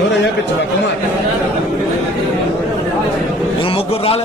ఎవరో చేపించు ఇంక ముగ్గురు రాలే.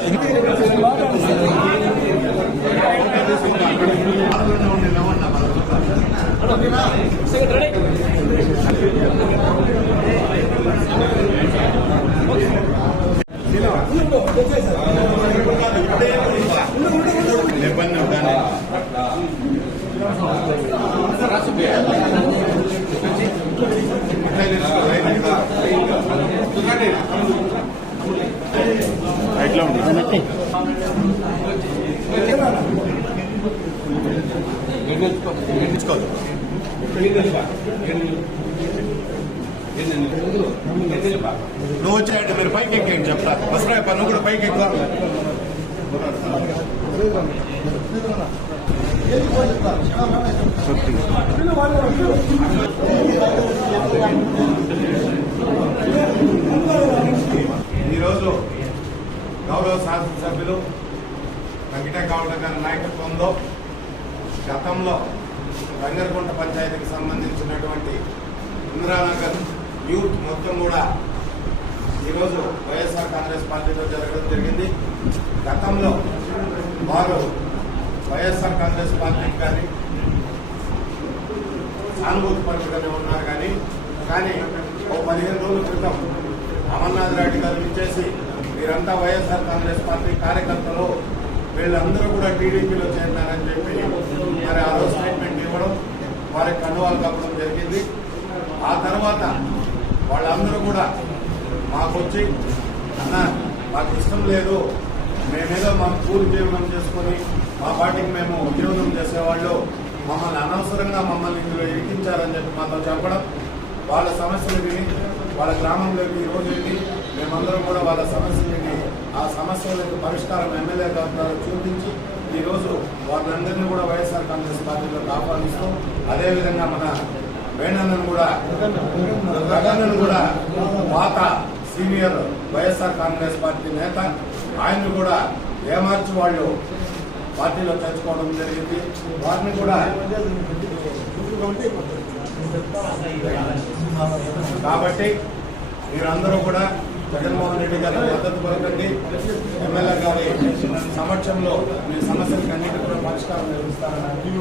ఎట్లా ఉంటుంది నువ్వు వచ్చాయంటే మీరు పైకి ఎక్కేయండి చెప్తా. వస్త్రాయప్ప నువ్వు కూడా పైకి ఎక్కువ. ఈరోజు గౌరవ శాసనసభ్యులు వెంకటగౌడ గారి నాయకత్వంలో గతంలో రంగరగుంట పంచాయతీకి సంబంధించినటువంటి ఇందిరానగర్ యూత్ మొత్తం కూడా ఈరోజు వైఎస్ఆర్ కాంగ్రెస్ పార్టీలో జరగడం జరిగింది. గతంలో వారు వైఎస్ఆర్ కాంగ్రెస్ పార్టీకి కానీ సానుభూతి పరులుగానే ఉన్నారు. కానీ ఓ 15 రోజుల క్రితం అమర్నాథ్ రెడ్డి గారు ఇచ్చేసి వీరంతా వైఎస్ఆర్ కాంగ్రెస్ పార్టీ కార్యకర్తలు వీళ్ళందరూ కూడా టీడీపీలో చేరినారని చెప్పి మరి ఆ రోజు స్టేట్మెంట్ ఇవ్వడం, వారికి కండువాలు కప్పడం జరిగింది. ఆ తర్వాత వాళ్ళందరూ కూడా మాకొచ్చి అన్న మాకు ఇష్టం లేదు, మేమేదో మా కూలి జీవనం చేసుకుని మా పార్టీకి మేము ఉద్యోగం చేసేవాళ్ళు మమ్మల్ని అనవసరంగా ఇందులో ఇరికించారని చెప్పి మాతో చెప్పడం, వాళ్ళ సమస్యలు విని వాళ్ళ గ్రామంలోకి ఈరోజు వెళ్ళి మేమందరం కూడా వాళ్ళ సమస్యలు విని ఆ సమస్యలకు పరిష్కారం ఎమ్మెల్యే గారు చూపించి ఈరోజు వాళ్ళందరినీ కూడా వైఎస్ఆర్ కాంగ్రెస్ పార్టీలోకి ఆహ్వానిస్తూ అదేవిధంగా మన వేణన్నను కూడా జగన్నను కూడా పాత సీనియర్ వైఎస్ఆర్ కాంగ్రెస్ పార్టీ నేత ఆయన్ని కూడా ఏమార్చి వాళ్ళు పార్టీలో చేర్చుకోవడం జరిగింది. వారిని కూడా కాబట్టి మీరందరూ కూడా జగన్మోహన్ రెడ్డి గారి మద్దతు పలకండి. ఎమ్మెల్యే గారి సమక్షంలో మీ సమస్యలకు అన్నిటి కూడా పరిష్కారం నిర్వహిస్తారని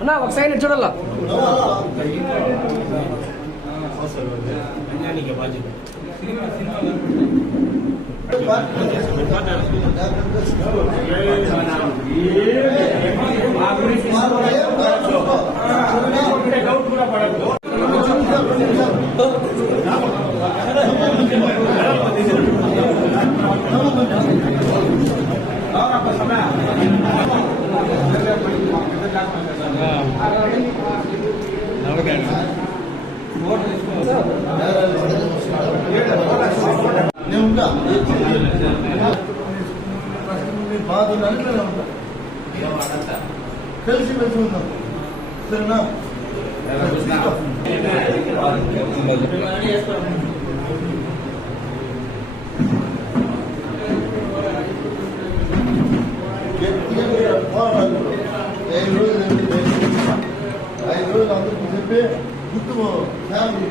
అన్నా ఒకసారి చూడాల బాధ కలిసి మెలిసి ఉంటాం సరేనా పోరాడు 5 రోజులు అందరికీ చెప్పి గుర్తు ఫ్యామిలీ